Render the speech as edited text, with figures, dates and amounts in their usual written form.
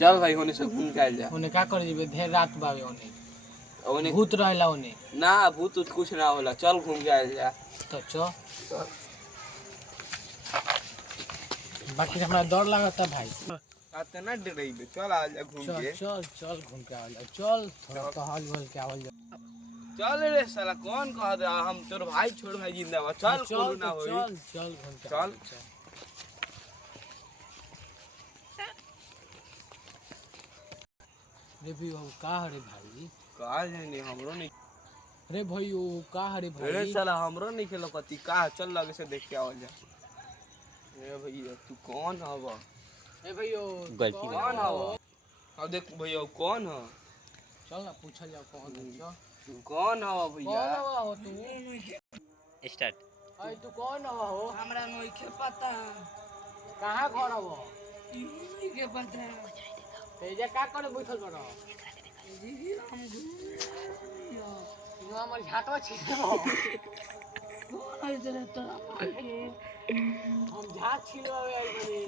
चल भाई होने से घूम के आइल जा। ओने का कर जीबे ढेर रात बावे ओने ओने भूत रहला ओने ना भूत कुछ ना होला, चल घूम के आइल जा। तो चल बाकी हमरा डर लागता भाई। आते ना डरेबे, चल आ जा घूम चल के। चल चल घूम के आवल चल थोड़ा टहल वहल के आवल जा। चल रे साला कौन कह दे हम तोर भाई छोड़ भाई जिंदा बा। चल कोनो ना होई। चल चल घूम के चल। रे भी वो का हरे भाई का जाने हमरो नहीं। रे भाई वो का हरे रे भाई साला हमरो नहीं खेलो कती का, चल लगे से देख के आवल जा। ए भैया तू कौन हवा? ए भाई वो गलती कौन हवा? अब देख भैया कौन ह? चल ना पूछल जाओ कौन है चल तू कौन हवा भैया? कौन हवा हो तू स्टार्ट अरे तू कौन हवा हो हमरा नहीं के पता कहाँ घर हवा नहीं के पता तेजा का करे बैठल बड़ा दीदी हम तू हमर झाटवा छिलो कौन है तेरे तोरा हम झाट छिलवावे आई बनी